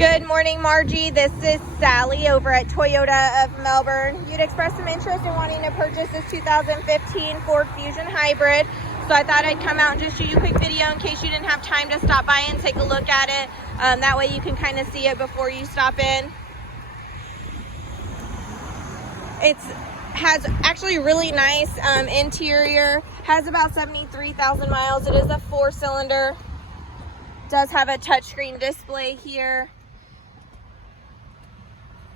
Good morning, Margie. This is Sally over at Toyota of Melbourne. You'd expressed some interest in wanting to purchase this 2015 Ford Fusion Hybrid. So I thought I'd come out and just shoot you a quick video in case you didn't have time to stop by and take a look at it. That way you can kind of see it before you stop in. It has actually really nice interior. Has about 73,000 miles. It is a 4-cylinder. Does have a touchscreen display here.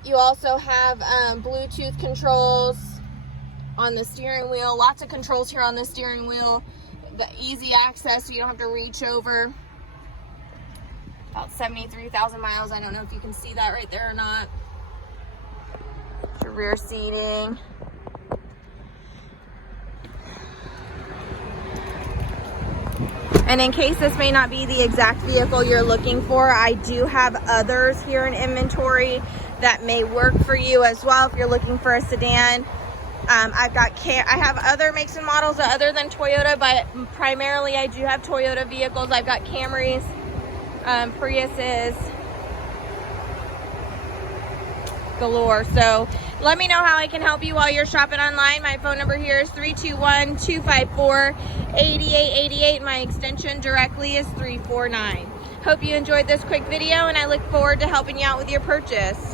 You also have Bluetooth controls on the steering wheel. Lots of controls here on the steering wheel. The easy access, so you don't have to reach over. About 73,000 miles. I don't know if you can see that right there or not. Your rear seating. And in case this may not be the exact vehicle you're looking for, I do have others here in inventory that may work for you as well if you're looking for a sedan. I have other makes and models other than Toyota, but primarily I do have Toyota vehicles. I've got Camrys, Priuses, galore. So let me know how I can help you while you're shopping online. My phone number here is 321-254-8888. My extension directly is 349. Hope you enjoyed this quick video, and I look forward to helping you out with your purchase.